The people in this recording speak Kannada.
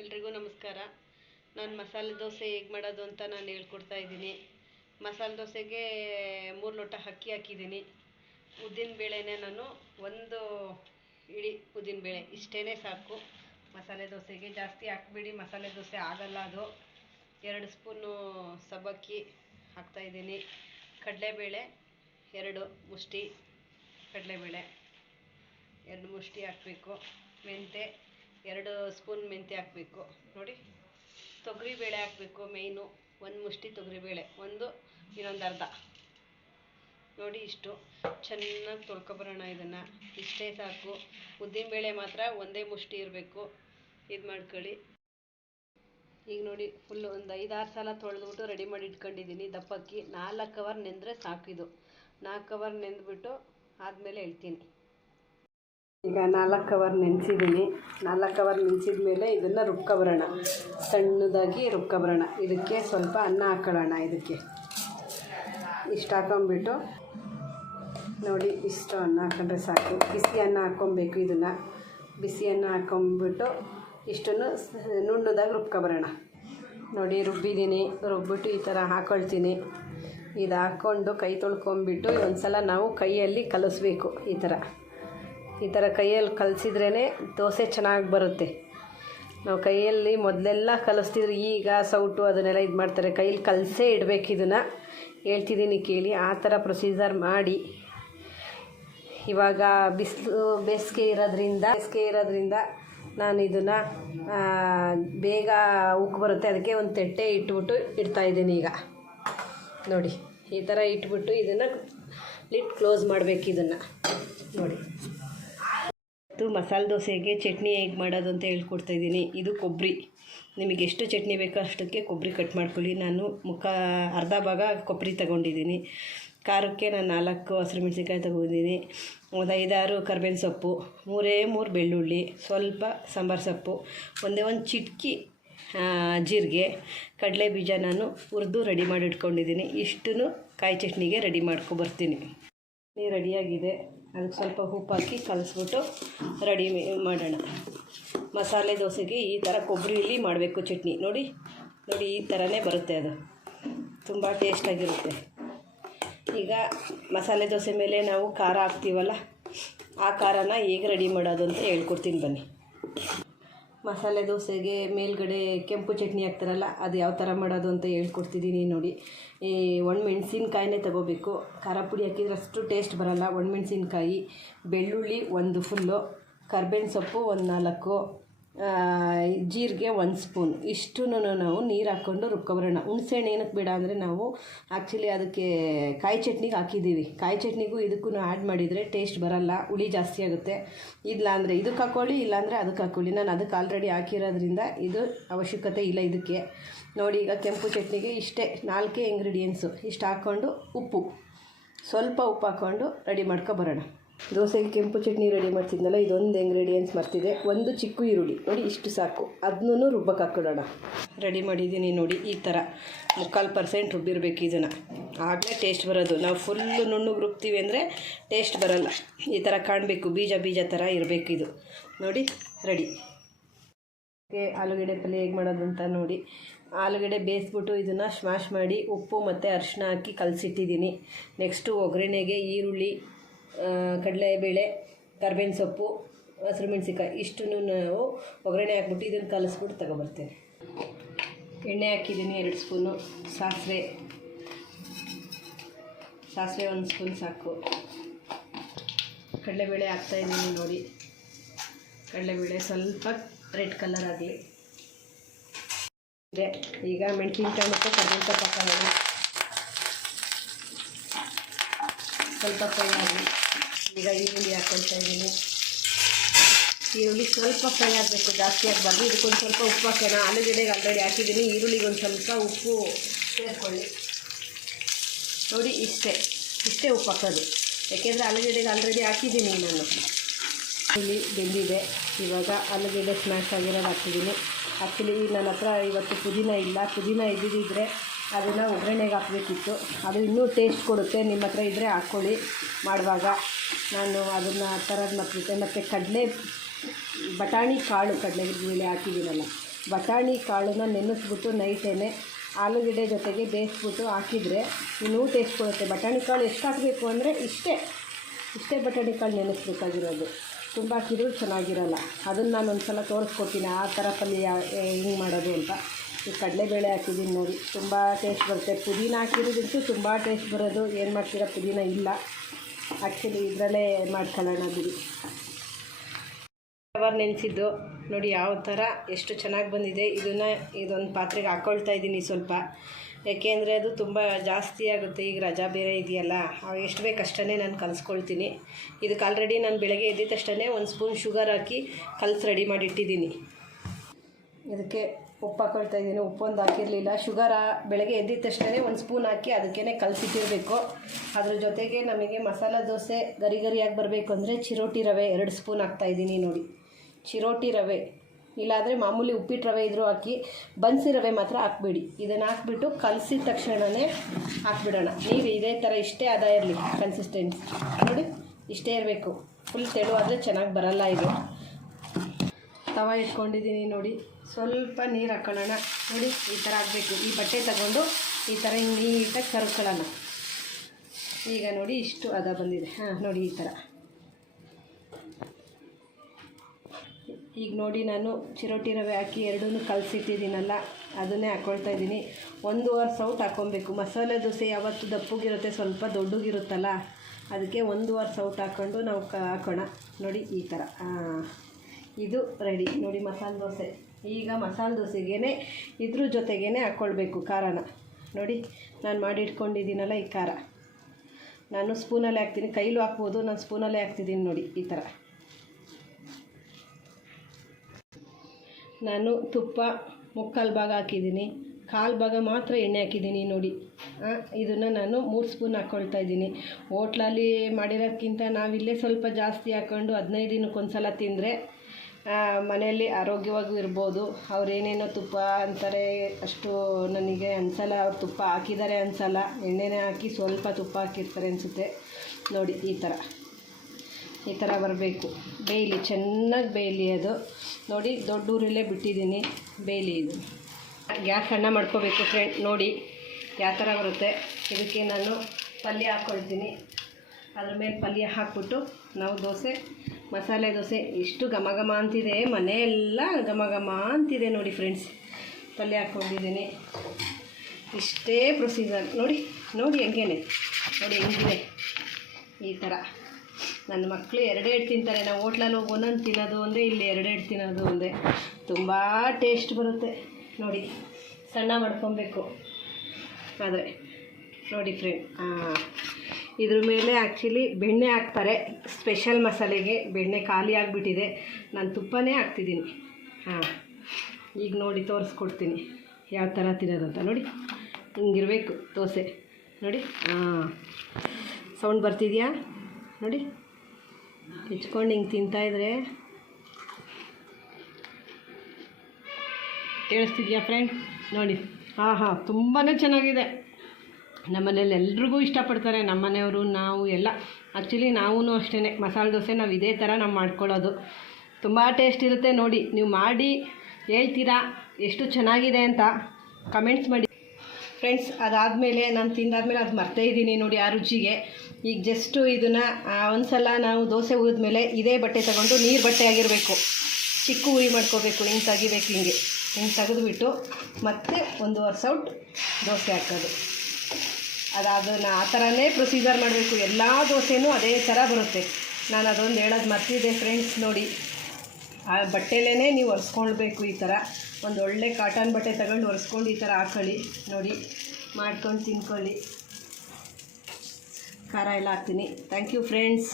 ಎಲ್ರಿಗೂ ನಮಸ್ಕಾರ. ನಾನು ಮಸಾಲೆ ದೋಸೆ ಹೇಗೆ ಮಾಡೋದು ಅಂತ ನಾನು ಹೇಳ್ಕೊಡ್ತಾ ಇದ್ದೀನಿ. ಮಸಾಲೆ ದೋಸೆಗೆ ಮೂರು ಲೋಟ ಅಕ್ಕಿ ಹಾಕಿದ್ದೀನಿ. ಉದ್ದಿನ ಬೇಳೆನೇ ನಾನು ಒಂದು ಇಳಿ ಉದ್ದಿನ ಬೇಳೆ ಇಷ್ಟೇ ಸಾಕು. ಮಸಾಲೆ ದೋಸೆಗೆ ಜಾಸ್ತಿ ಹಾಕ್ಬಿಡಿ, ಮಸಾಲೆ ದೋಸೆ ಆಗಲ್ಲ ಅದು. ಎರಡು ಸ್ಪೂನು ಸಬ್ಬಕ್ಕಿ ಹಾಕ್ತಾಯಿದ್ದೀನಿ ಕಡಲೆಬೇಳೆ ಎರಡು ಮುಷ್ಟಿ, ಕಡಲೆಬೇಳೆ ಎರಡು ಮುಷ್ಟಿ ಹಾಕಬೇಕು. ಮೆಂತೆ ಎರಡು ಸ್ಪೂನ್ ಮೆಂತ್ಯ ಹಾಕಬೇಕು. ನೋಡಿ, ತೊಗರಿಬೇಳೆ ಹಾಕಬೇಕು ಮೇಯ್ನು ಒಂದು ಮುಷ್ಟಿ ತೊಗರಿಬೇಳೆ, ಒಂದು ಇನ್ನೊಂದು ಅರ್ಧ. ನೋಡಿ ಇಷ್ಟು ಚೆನ್ನಾಗಿ ತೊಳ್ಕೊಬರೋಣ ಇದನ್ನು. ಇಷ್ಟೇ ಸಾಕು. ಉದ್ದಿನಬೇಳೆ ಮಾತ್ರ ಒಂದೇ ಮುಷ್ಟಿ ಇರಬೇಕು. ಇದು ಮಾಡ್ಕೊಳ್ಳಿ. ಈಗ ನೋಡಿ ಫುಲ್ಲು ಒಂದು ಐದಾರು ಸಲ ತೊಳೆದ್ಬಿಟ್ಟು ರೆಡಿ ಮಾಡಿ ಇಟ್ಕೊಂಡಿದ್ದೀನಿ ದಪ್ಪಕ್ಕಿ ನಾಲ್ಕು ಅವರ್ ನೆಂದರೆ ಇದು. ನಾಲ್ಕು ಅವರ್ ನೆಂದ್ಬಿಟ್ಟು ಆದಮೇಲೆ ಹೇಳ್ತೀನಿ ಈಗ ನಾಲ್ಕು ಕವರ್ ನೆನೆಸಿದ್ದೀನಿ ನಾಲ್ಕು ಕವರ್ ನೆನೆಸಿದ ಮೇಲೆ ಇದನ್ನು ರುಬ್ಕೊಬರೋಣ. ಸಣ್ಣದಾಗಿ ರುಬ್ಕೊಬರೋಣ. ಇದಕ್ಕೆ ಸ್ವಲ್ಪ ಅನ್ನ ಹಾಕೊಳ್ಳೋಣ ಇದಕ್ಕೆ. ಇಷ್ಟು ಹಾಕೊಂಬಿಟ್ಟು ನೋಡಿ, ಇಷ್ಟು ಅನ್ನ ಹಾಕೊಂಡ್ರೆ ಸಾಕು. ಬಿಸಿ ಅನ್ನ ಹಾಕ್ಕೊಬೇಕು ಇದನ್ನು. ಬಿಸಿ ಅನ್ನ ಹಾಕೊಂಬಿಟ್ಟು ಇಷ್ಟನ್ನು ನುಣ್ಣದಾಗಿ ರುಬ್ಕೊಬರೋಣ. ನೋಡಿ, ರುಬ್ಬಿದ್ದೀನಿ. ರುಬ್ಬಿಟ್ಟು ಈ ಥರ ಹಾಕ್ಕೊಳ್ತೀನಿ ಇದು ಹಾಕ್ಕೊಂಡು ಕೈ ತೊಳ್ಕೊಂಬಿಟ್ಟು ಒಂದು ಸಲ ನಾವು ಕೈಯಲ್ಲಿ ಕಲಿಸ್ಬೇಕು ಈ ಥರ. ಈ ಥರ ಕೈಯಲ್ಲಿ ಕಲಸಿದ್ರೇ ದೋಸೆ ಚೆನ್ನಾಗಿ ಬರುತ್ತೆ. ನಾವು ಕೈಯಲ್ಲಿ ಮೊದಲೆಲ್ಲ ಕಲಿಸ್ತಿದ್ರು, ಈಗ ಸೌಟು ಅದನ್ನೆಲ್ಲ ಇದು ಮಾಡ್ತಾರೆ. ಕೈಯಲ್ಲಿ ಕಲಸೇ ಇಡಬೇಕು ಇದನ್ನು. ಹೇಳ್ತಿದ್ದೀನಿ ಕೇಳಿ, ಆ ಥರ ಪ್ರೊಸೀಜರ್ ಮಾಡಿ. ಇವಾಗ ಬಿಸಿಲು, ಬೇಸಿಗೆ ಇರೋದ್ರಿಂದ ಬೇಸಿಗೆ ಇರೋದ್ರಿಂದ ನಾನು ಇದನ್ನು ಬೇಗ ಉಕ್ಕು ಬರುತ್ತೆ. ಅದಕ್ಕೆ ಒಂದು ತಟ್ಟೆ ಇಟ್ಬಿಟ್ಟು ಇಡ್ತಾಯಿದ್ದೀನಿ ಈಗ. ನೋಡಿ, ಈ ಥರ ಇಟ್ಬಿಟ್ಟು ಇದನ್ನು ಲಿಟ್ ಕ್ಲೋಸ್ ಮಾಡಬೇಕು ಇದನ್ನು. ನೋಡಿ. ಮತ್ತು ಮಸಾಲೆ ದೋಸೆಗೆ ಚಟ್ನಿ ಹೇಗೆ ಮಾಡೋದು ಅಂತ ಹೇಳ್ಕೊಡ್ತಾ ಇದ್ದೀನಿ. ಇದು ಕೊಬ್ಬರಿ ನಿಮಗೆ ಎಷ್ಟು ಚಟ್ನಿ ಬೇಕೋ ಅಷ್ಟಕ್ಕೆ ಕೊಬ್ಬರಿ ಕಟ್ ಮಾಡ್ಕೊಳ್ಳಿ. ನಾನು ಮುಖ, ಅರ್ಧ ಭಾಗ ಕೊಬ್ಬರಿ ತಗೊಂಡಿದ್ದೀನಿ. ಖಾರಕ್ಕೆ ನಾನು ನಾಲ್ಕು ಹಸಿರು ಮೆಣಸಿನ್ಕಾಯಿ ತಗೊಂಡಿದ್ದೀನಿ. ಒಂದು ಐದಾರು ಕರ್ಬೇವಿನ ಸೊಪ್ಪು, ಮೂರೇ ಮೂರು ಬೆಳ್ಳುಳ್ಳಿ, ಸ್ವಲ್ಪ ಸಾಂಬಾರು ಸೊಪ್ಪು, ಒಂದೇ ಒಂದು ಚಿಟಕಿ ಜೀರಿಗೆ, ಕಡಲೆ ಬೀಜ ನಾನು ಹುರಿದು ರೆಡಿ ಮಾಡಿ ಇಟ್ಕೊಂಡಿದ್ದೀನಿ. ಇಷ್ಟನ್ನು ಕಾಯಿ ಚಟ್ನಿಗೆ ರೆಡಿ ಮಾಡ್ಕೊಬರ್ತೀನಿ ರೆಡಿಯಾಗಿದೆ. ಅದಕ್ಕೆ ಸ್ವಲ್ಪ ಉಪ್ಪು ಹಾಕಿ ಕಲಸ್ಬಿಟ್ಟು ರೆಡಿ ಮಾಡೋಣ. ಮಸಾಲೆ ದೋಸೆಗೆ ಈ ಥರ ಕೊಬ್ಬರಿಲಿ ಮಾಡಬೇಕು ಚಟ್ನಿ. ನೋಡಿ ನೋಡಿ ಈ ಥರನೇ ಬರುತ್ತೆ ಅದು. ತುಂಬ ಟೇಸ್ಟಾಗಿರುತ್ತೆ. ಈಗ ಮಸಾಲೆ ದೋಸೆ ಮೇಲೆ ನಾವು ಖಾರ ಹಾಕ್ತೀವಲ್ಲ, ಆ ಖಾರನ ಹೇಗೆ ರೆಡಿ ಮಾಡೋದು ಅಂತ ಹೇಳ್ಕೊಡ್ತೀನಿ ಬನ್ನಿ. ಮಸಾಲೆ ದೋಸೆಗೆ ಮೇಲ್ಗಡೆ ಕೆಂಪು ಚಟ್ನಿ ಹಾಕ್ತಾರಲ್ಲ, ಅದು ಯಾವ ಥರ ಮಾಡೋದು ಅಂತ ಹೇಳ್ಕೊಡ್ತಿದ್ದೀನಿ ನೋಡಿ. ಈ ಒಣಮೆಣ್ಸಿನ್ಕಾಯಿನೇ ತಗೋಬೇಕು. ಖಾರ ಪುಡಿ ಹಾಕಿದ್ರೆ ಅಷ್ಟು ಟೇಸ್ಟ್ ಬರಲ್ಲ. ಒಣಮೆಣ್ಸಿನ್ಕಾಯಿ, ಬೆಳ್ಳುಳ್ಳಿ ಒಂದು ಫುಲ್ಲು, ಕರ್ಬೇವಿನ ಸೊಪ್ಪು ಒಂದು ನಾಲ್ಕು ಜೀರಿಗೆ ಒಂದು ಸ್ಪೂನ್. ಇಷ್ಟೂ ನಾವು ನೀರು ಹಾಕ್ಕೊಂಡು ರುಬ್ಕೊಬರೋಣ. ಹುಣಸೆಹಣ್ಣು ಏನಕ್ಕೆ ಬೇಡ ಅಂದರೆ ನಾವು ಆ್ಯಕ್ಚುಲಿ ಅದಕ್ಕೆ ಕಾಯಿ ಚಟ್ನಿಗೆ ಹಾಕಿದ್ದೀವಿ ಕಾಯಿ ಚಟ್ನಿಗೂ ಇದಕ್ಕೂ ಆ್ಯಡ್ ಮಾಡಿದರೆ ಟೇಸ್ಟ್ ಬರಲ್ಲ, ಹುಳಿ ಜಾಸ್ತಿ ಆಗುತ್ತೆ. ಇಲ್ಲ ಅಂದರೆ ಇದಕ್ಕೆ ಹಾಕ್ಕೊಳ್ಳಿ ಇಲ್ಲಾಂದರೆ ಅದಕ್ಕೆ ಹಾಕ್ಕೊಳ್ಳಿ ನಾನು ಅದಕ್ಕೆ ಆಲ್ರೆಡಿ ಹಾಕಿರೋದ್ರಿಂದ ಇದು ಅವಶ್ಯಕತೆ ಇಲ್ಲ ಇದಕ್ಕೆ. ನೋಡಿ, ಈಗ ಕೆಂಪು ಚಟ್ನಿಗೆ ಇಷ್ಟೇ ನಾಲ್ಕೇ ಇಂಗ್ರೀಡಿಯೆಂಟ್ಸು ಇಷ್ಟು ಹಾಕ್ಕೊಂಡು ಉಪ್ಪು. ಸ್ವಲ್ಪ ಉಪ್ಪು ಹಾಕ್ಕೊಂಡು ರೆಡಿ ಮಾಡ್ಕೊಬರೋಣ ದೋಸೆಗೆ ಕೆಂಪು ಚಟ್ನಿ ರೆಡಿ ಮಾಡ್ತಿದ್ನಲ್ಲ, ಇದೊಂದು ಇಂಗ್ರೀಡಿಯೆಂಟ್ಸ್ ಮರ್ತಿದೆ. ಒಂದು ಚಿಕ್ಕು ಈರುಳ್ಳಿ. ನೋಡಿ, ಇಷ್ಟು ಸಾಕು. ಅದನ್ನೂ ರುಬ್ಬಕ್ಕೆ ಹಾಕ್ಕೊಳ್ಳೋಣ ರೆಡಿ ಮಾಡಿದ್ದೀನಿ ನೋಡಿ, ಈ ಥರ ಮುಕ್ಕಾಲು ಪರ್ಸೆಂಟ್ ರುಬ್ಬಿರ್ಬೇಕು ಇದನ್ನು ಆಗಲೇ ಟೇಸ್ಟ್ ಬರೋದು. ನಾವು ಫುಲ್ಲು ನುಣ್ಣಗೆ ರುಬ್ತೀವಿ ಅಂದರೆ ಟೇಸ್ಟ್ ಬರಲ್ಲ. ಈ ಥರ ಕಾಣಬೇಕು. ಬೀಜ ಬೀಜ ಥರ ಇರಬೇಕು ಇದು. ನೋಡಿ ರೆಡಿ ಓಕೆ ಆಲೂಗಡ್ಡೆ ಪಲ್ಯ ಹೇಗೆ ಮಾಡೋದು ಅಂತ ನೋಡಿ. ಆಲೂಗಡ್ಡೆ ಬೇಯಿಸ್ಬಿಟ್ಟು ಇದನ್ನು ಸ್ಮ್ಯಾಶ್ ಮಾಡಿ ಉಪ್ಪು ಮತ್ತು ಅರಿಶಿನ ಹಾಕಿ ಕಲಸಿಟ್ಟಿದ್ದೀನಿ ನೆಕ್ಸ್ಟು ಒಗ್ಗರಣೆಗೆ ಈರುಳ್ಳಿ ಕಡಲೆಬೇಳೆ ಕರ್ಬೇವಿನ ಸೊಪ್ಪು, ಹಸಿರು ಮೆಣಸಿನ್ಕಾಯಿ, ಇಷ್ಟನ್ನು ನಾವು ಒಗ್ಗರಣೆ ಹಾಕ್ಬಿಟ್ಟು ಇದನ್ನು ಕಲಸ್ಬಿಟ್ಟು ತಗೊಬರ್ತೇನೆ. ಎಣ್ಣೆ ಹಾಕಿದ್ದೀನಿ, ಎರಡು ಸ್ಪೂನು. ಸಾಸಿವೆ. ಸಾಸಿವೆ ಒಂದು ಸ್ಪೂನ್ ಸಾಕು. ಕಡಲೆಬೇಳೆ ಹಾಕ್ತಾಯಿದ್ದೀನಿ ನೋಡಿ. ಕಡಲೆಬೇಳೆ ಸ್ವಲ್ಪ ರೆಡ್ ಕಲರ್ ಆಗಲಿ. ಈಗ ಮೆಣಸಿನ್ಕಾಯಿ ಮತ್ತು ಕರ್ಬೇವಿನ ಸೊಪ್ಪು ಹಾಕೋಣ. ಸ್ವಲ್ಪ ಫ್ರೈ ಈಗ ಈರುಳ್ಳಿ ಹಾಕ್ಕೊಳ್ತಾ ಇದ್ದೀನಿ. ಈರುಳ್ಳಿ ಸ್ವಲ್ಪ ಫ್ರೈ ಆಗಬೇಕು, ಜಾಸ್ತಿ ಆಗಬಾರ್ದು. ಇದಕ್ಕೊಂದು ಸ್ವಲ್ಪ ಉಪ್ಪು ಹಾಕೋಣ. ಆಲೂಗಡ್ಡೆಗೆ ಆಲ್ರೆಡಿ ಹಾಕಿದ್ದೀನಿ. ಈರುಳ್ಳಿಗೆ ಒಂದು ಸ್ವಲ್ಪ ಉಪ್ಪು ಸೇರಿಕೊಳ್ಳಿ. ನೋಡಿ, ಇಷ್ಟೇ. ಇಷ್ಟೇ ಉಪ್ಪು ಹಾಕೋದು. ಯಾಕೆಂದರೆ ಆಲೂಗಡ್ಡೆಗೆ ಆಲ್ರೆಡಿ ಹಾಕಿದ್ದೀನಿ ನಾನು. ಇಲ್ಲಿ ಬೆಂದಿದೆ. ಇವಾಗ ಆಲೂಗಡ್ಡೆ ಸ್ಮ್ಯಾಶ್ ಆಗಿರೋದು ಹಾಕಿದ್ದೀನಿ ಆ್ಯಕ್ಚುಲಿ ನನ್ನ ಹತ್ರ ಇವತ್ತು ಪುದೀನ ಇಲ್ಲ. ಪುದೀನ ಇದ್ದಿದ್ದರೆ ಅದನ್ನು ಒಗ್ಗರಣೆಗೆ ಹಾಕಬೇಕಿತ್ತು. ಅದು ಇನ್ನೂ ಟೇಸ್ಟ್ ಕೊಡುತ್ತೆ. ನಿಮ್ಮ ಹತ್ರ ಇದ್ದರೆ ಹಾಕ್ಕೊಳ್ಳಿ. ಮಾಡುವಾಗ ನಾನು ಅದನ್ನು ಥರದ್ದು ಮತ್ತೆ ಮತ್ತು ಕಡಲೆ, ಬಟಾಣಿ ಕಾಳು ಕಡಲೆಬೇಳೆ ಹಾಕಿದ್ದೀನಲ್ಲ. ಬಟಾಣಿ ಕಾಳನ್ನ ನೆನೆಸ್ಬಿಟ್ಟು ನೈಟೇನೆ ಆಲೂಗಡ್ಡೆ ಜೊತೆಗೆ ಬೇಯಿಸ್ಬಿಟ್ಟು ಹಾಕಿದರೆ ಇನ್ನೂ ಟೇಸ್ಟ್ ಕೊಡುತ್ತೆ. ಬಟಾಣಿ ಕಾಳು ಎಷ್ಟು ಹಾಕಬೇಕು ಅಂದರೆ ಇಷ್ಟೇ. ಇಷ್ಟೇ ಬಟಾಣಿ ಕಾಳು ನೆನೆಸ್ಬೇಕಾಗಿರೋದು. ತುಂಬ ಹಾಕಿದ್ರು ಚೆನ್ನಾಗಿರಲ್ಲ. ಅದನ್ನು ನಾನು ಒಂದು ಸಲ ತೋರಿಸ್ಕೊಡ್ತೀನಿ. ಆ ಥರ ಪಲ್ಯ ಹಿಂಗೆ ಮಾಡೋದು ಅಂತ. ಕಡಲೆಬೇಳೆ ಹಾಕಿದ್ದೀನಿ ನೋಡಿ. ತುಂಬ ಟೇಸ್ಟ್ ಬರುತ್ತೆ. ಪುದೀನ ಹಾಕಿರೋದಂತೂ ತುಂಬ ಟೇಸ್ಟ್ ಬರೋದು. ಏನು ಮಾಡ್ತೀರಾ? ಪುದೀನ ಇಲ್ಲ. ಆ್ಯಕ್ಚುಲಿ ಇದರಲ್ಲೇ ಮಾಡ್ಕೊಳ್ಳೋಣ ಬಿಡಿ. ಕವರ್ ನೆನೆಸಿದ್ದು. ನೋಡಿ ಯಾವ ಥರ ಎಷ್ಟು ಚೆನ್ನಾಗಿ ಬಂದಿದೆ. ಇದನ್ನು ಇದೊಂದು ಪಾತ್ರೆಗೆ ಹಾಕ್ಕೊಳ್ತಾ ಇದ್ದೀನಿ ಸ್ವಲ್ಪ. ಯಾಕೆಂದರೆ ಅದು ತುಂಬ ಜಾಸ್ತಿ ಆಗುತ್ತೆ. ಈಗ ರಜಾ ಬೇರೆ ಇದೆಯಲ್ಲ. ಎಷ್ಟು ಬೇಕು ಅಷ್ಟೇ ನಾನು ಕಲಿಸ್ಕೊಳ್ತೀನಿ. ಇದಕ್ಕೆ ಆಲ್ರೆಡಿ ನಾನು ಬೆಳಗ್ಗೆ ಎದ್ದಿದ ತಕ್ಷಣ ಒಂದು ಸ್ಪೂನ್ ಶುಗರ್ ಹಾಕಿ ಕಲಸಿ ರೆಡಿ ಮಾಡಿ ಇಟ್ಟಿದ್ದೀನಿ ಇದಕ್ಕೆ ಉಪ್ಪು ಹಾಕೊಳ್ತಾ ಇದ್ದೀನಿ, ಉಪ್ಪೊಂದು ಹಾಕಿರಲಿಲ್ಲ. ಶುಗರ್ ಬೆಳಗ್ಗೆ ಎದ್ದಿದ ತಕ್ಷಣವೇ ಒಂದು ಸ್ಪೂನ್ ಹಾಕಿ ಅದಕ್ಕೇ ಕಲಸಿಟ್ಟಿರಬೇಕು. ಅದ್ರ ಜೊತೆಗೆ ನಮಗೆ ಮಸಾಲ ದೋಸೆ ಗರಿ ಗರಿಯಾಗಿ ಬರಬೇಕು ಅಂದರೆ ಚಿರೋಟಿ ರವೆ ಎರಡು ಸ್ಪೂನ್ ಹಾಕ್ತಾಯಿದ್ದೀನಿ ನೋಡಿ. ಚಿರೋಟಿ ರವೆ, ಇಲ್ಲಾಂದರೆ ಮಾಮೂಲಿ ಉಪ್ಪಿಟ್ಟು ರವೆ ಇದ್ರೂ ಹಾಕಿ, ಬನ್ಸಿ ರವೆ ಮಾತ್ರ ಹಾಕ್ಬೇಡಿ. ಇದನ್ನು ಹಾಕ್ಬಿಟ್ಟು ಕಲಸಿದ ತಕ್ಷಣವೇ ಹಾಕ್ಬಿಡೋಣ. ನೀವು ಇದೇ ಥರ ಇಷ್ಟೇ ಆದಾಯ ಇರಲಿ ಕನ್ಸಿಸ್ಟೆನ್ಸಿ ನೋಡಿ, ಇಷ್ಟೇ ಇರಬೇಕು. ಫುಲ್ ತೆಳು ಆದರೆ ಚೆನ್ನಾಗಿ ಬರಲ್ಲ ಇದು. ತವ ಇಟ್ಕೊಂಡಿದ್ದೀನಿ ನೋಡಿ. ಸ್ವಲ್ಪ ನೀರು ಹಾಕೊಳ್ಳೋಣ. ನೋಡಿ, ಈ ಥರ ಆಗಬೇಕು. ಈ ಬಟ್ಟೆ ತಗೊಂಡು ಈ ಥರ ಹಿಂಗೆ ನೀಟಾಗಿ ಕರ್ಕೊಳ್ಳೋಣ. ಈಗ ನೋಡಿ, ಇಷ್ಟು ಅದ ಬಂದಿದೆ. ಹಾಂ, ನೋಡಿ ಈ ಥರ ಈಗ ನೋಡಿ, ನಾನು ಚಿರೋಟಿ ರವೆ ಹಾಕಿ ಎರಡೂ ಕಲಸಿಟ್ಟಿದ್ದೀನಲ್ಲ, ಅದನ್ನೇ ಹಾಕ್ಕೊಳ್ತಾ ಇದ್ದೀನಿ. ಒಂದೂವರೆ ಸೌಟ್ ಹಾಕ್ಕೊಬೇಕು ಮಸಾಲೆ ದೋಸೆ ಯಾವತ್ತು ದಪ್ಪಗಿರುತ್ತೆ, ಸ್ವಲ್ಪ ದೊಡ್ಡಗಿರುತ್ತಲ್ಲ, ಅದಕ್ಕೆ ಒಂದೂವರೆ ಸೌಟ್ ಹಾಕ್ಕೊಂಡು ನಾವು ಹಾಕೋಣ. ನೋಡಿ, ಈ ಥರ ಇದು ರೆಡಿ ನೋಡಿ ಮಸಾಲೆ ದೋಸೆ. ಈಗ ಮಸಾಲೆ ದೋಸೆಗೇ ಇದ್ರ ಜೊತೆಗೇ ಹಾಕ್ಕೊಳ್ಬೇಕು ಖಾರನ. ನೋಡಿ, ನಾನು ಮಾಡಿಟ್ಕೊಂಡಿದ್ದೀನಲ್ಲ ಈ ಖಾರ. ನಾನು ಸ್ಪೂನಲ್ಲೇ ಹಾಕ್ತೀನಿ. ಕೈಲೂ ಹಾಕ್ಬೋದು, ನಾನು ಸ್ಪೂನಲ್ಲೇ ಹಾಕ್ತಿದ್ದೀನಿ ನೋಡಿ ಈ ಥರ. ನಾನು ತುಪ್ಪ ಮುಕ್ಕಾಲು ಭಾಗ ಹಾಕಿದ್ದೀನಿ. ಕಾಲು ಭಾಗ ಮಾತ್ರ ಎಣ್ಣೆ ಹಾಕಿದ್ದೀನಿ ನೋಡಿ. ಇದನ್ನು ನಾನು ಮೂರು ಸ್ಪೂನ್ ಹಾಕ್ಕೊಳ್ತಾ ಇದ್ದೀನಿ. ಹೋಟ್ಲಲ್ಲಿ ಮಾಡಿರೋದಕ್ಕಿಂತ ನಾವಿಲ್ಲೇ ಸ್ವಲ್ಪ ಜಾಸ್ತಿ ಹಾಕ್ಕೊಂಡು ಹದಿನೈದು ದಿನಕ್ಕೊಂದು ಸಲ ತಿಂದರೆ ಮನೆಯಲ್ಲಿ ಆರೋಗ್ಯವಾಗೂ ಇರ್ಬೋದು. ಅವ್ರು ಏನೇನೋ ತುಪ್ಪ ಅಂತಾರೆ, ಅಷ್ಟು ನನಗೆ ಅನ್ಸಲ್ಲ. ಅವ್ರು ತುಪ್ಪ ಹಾಕಿದ್ದಾರೆ ಅನ್ಸಲ್ಲ. ಎಣ್ಣೆನೇ ಹಾಕಿ ಸ್ವಲ್ಪ ತುಪ್ಪ ಹಾಕಿರ್ತಾರೆ ಅನಿಸುತ್ತೆ. ನೋಡಿ, ಈ ಥರ. ಈ ಥರ ಬರಬೇಕು. ಬೇಯಲಿ, ಚೆನ್ನಾಗಿ ಬೇಯಲಿ ಅದು. ನೋಡಿ, ದೊಡ್ಡ ಊರಲ್ಲೇ ಬಿಟ್ಟಿದ್ದೀನಿ ಬೇಯಲಿ ಇದು. ಗ್ಯಾಸ್ ಸಣ್ಣ ಮಾಡ್ಕೋಬೇಕು ಫ್ರೆಂಡ್. ನೋಡಿ, ಯಾವ ಥರ ಬರುತ್ತೆ. ಇದಕ್ಕೆ ನಾನು ಪಲ್ಯ ಹಾಕ್ಕೊಳ್ತೀನಿ. ಅದ್ರ ಮೇಲೆ ಪಲ್ಯ ಹಾಕ್ಬಿಟ್ಟು ನಾವು ದೋಸೆ, ಮಸಾಲೆ ದೋಸೆ ಇಷ್ಟು ಘಮ ಘಮ ಅಂತಿದೆ, ಮನೆಯೆಲ್ಲ ಘಮ ಘಮ ಅಂತಿದೆ ನೋಡಿ ಫ್ರೆಂಡ್ಸ್ ಪಲ್ಯ ಹಾಕ್ಕೊಂಡಿದ್ದೀನಿ. ಇಷ್ಟೇ ಪ್ರೊಸೀಜರ್ ನೋಡಿ ನೋಡಿ ಹೆಂಗೇನೆ. ನೋಡಿ ಹೆಂಗಿದೆ. ಈ ಥರ. ನನ್ನ ಮಕ್ಕಳು ಎರಡೆರಡು ತಿಂತಾರೆ. ನಾವು ಹೋಟ್ಲಲ್ಲಿ ಹೋಗಿ ಒಂದೊಂದು ತಿನ್ನೋದು ಒಂದೇ, ಇಲ್ಲಿ ಎರಡೆರಡು ತಿನ್ನೋದು ಒಂದೇ. ತುಂಬ ಟೇಸ್ಟ್ ಬರುತ್ತೆ. ನೋಡಿ, ಸಣ್ಣ ಮಾಡ್ಕೊಬೇಕು. ಆದರೆ, ನೋಡಿ ಫ್ರೆಂಡ್ ಇದ್ರ ಮೇಲೆ ಆ್ಯಕ್ಚುಲಿ ಬೆಣ್ಣೆ ಹಾಕ್ತಾರೆ. ಸ್ಪೆಷಲ್ ಮಸಾಲೆಗೆ ಬೆಣ್ಣೆ ಖಾಲಿ ಆಗಿಬಿಟ್ಟಿದೆ. ನಾನು ತುಪ್ಪನೇ ಹಾಕ್ತಿದ್ದೀನಿ. ಹಾಂ, ಈಗ ನೋಡಿ ತೋರಿಸ್ಕೊಡ್ತೀನಿ. ಯಾವ ಥರ ತಿನ್ನೋದಂತ ನೋಡಿ. ಹಿಂಗಿರಬೇಕು ದೋಸೆ. ನೋಡಿ, ಹಾಂ. ಸೌಂಡ್ ಬರ್ತಿದೆಯಾ? ನೋಡಿ. ಹೆಚ್ಕೊಂಡು ಹಿಂಗೆ ತಿಂತಾಯಿದ್ರೆ ಕೇಳಿಸ್ತಿದ್ಯಾ ಫ್ರೆಂಡ್ ನೋಡಿ. ಹಾಂ ಹಾಂ ತುಂಬಾ ಚೆನ್ನಾಗಿದೆ. ನಮ್ಮನೇಲಿ ಎಲ್ರಿಗೂ ಇಷ್ಟಪಡ್ತಾರೆ, ನಮ್ಮ ಮನೆಯವರು, ನಾವು ಎಲ್ಲ. ಆ್ಯಕ್ಚುಲಿ ನಾವೂ ಅಷ್ಟೇ ಮಸಾಲೆ ದೋಸೆ ನಾವು ಇದೇ ಥರ ನಾವು ಮಾಡ್ಕೊಳ್ಳೋದು. ತುಂಬ ಟೇಸ್ಟ್ ಇರುತ್ತೆ ನೋಡಿ. ನೀವು ಮಾಡಿ, ಹೇಳ್ತೀರಾ, ಎಷ್ಟು ಚೆನ್ನಾಗಿದೆ ಅಂತ ಕಮೆಂಟ್ಸ್ ಮಾಡಿ. ಫ್ರೆಂಡ್ಸ್ ಅದಾದಮೇಲೆ ನಾನು ತಿಂದಾದಮೇಲೆ ಅದು ಮರ್ತೇ ಇದ್ದೀನಿ ನೋಡಿ ಆ ರುಚಿಗೆ. ಈಗ ಜಸ್ಟು ಇದನ್ನು ಒಂದು ಸಲ ನಾವು ದೋಸೆ ಉಗಿದ್ಮೇಲೆ ಇದೇ ಬಟ್ಟೆ ತಗೊಂಡು ನೀರು ಬಟ್ಟೆ ಆಗಿರಬೇಕು. ಚಿಕ್ಕ ಉರಿ ಮಾಡ್ಕೋಬೇಕು, ಹಿಂಗೆ ತೆಗಿಬೇಕು ಹಿಂಗೆ. ಹಿಂಗೆ ತೆಗೆದುಬಿಟ್ಟು ಮತ್ತೆ ಒಂದೂವರೆ ಸೌಟ್ ದೋಸೆ ಹಾಕೋದು. ಅದಾದನ್ನು ಆ ಥರನೇ ಪ್ರೊಸೀಜರ್ ಮಾಡಬೇಕು. ಎಲ್ಲ ದೋಸೆನೂ ಅದೇ ಥರ ಬರುತ್ತೆ. ನಾನು ಅದೊಂದು ಹೇಳೋದು ಮರ್ತಿದ್ದೆ ಫ್ರೆಂಡ್ಸ್ ನೋಡಿ. ಆ ಬಟ್ಟೆಲೇ ನೀವು ಒರೆಸ್ಕೊಳ್ಬೇಕು ಈ ಥರ ಒಂದು ಒಳ್ಳೆ ಕಾಟನ್ ಬಟ್ಟೆ ತಗೊಂಡು ಒರೆಸ್ಕೊಂಡು ಈ ಥರ ಹಾಕೊಳ್ಳಿ. ನೋಡಿ, ಮಾಡ್ಕೊಂಡು ತಿನ್ಕೊಳ್ಳಿ. ಖಾರ ಎಲ್ಲ ಹಾಕ್ತೀನಿ. Thank you friends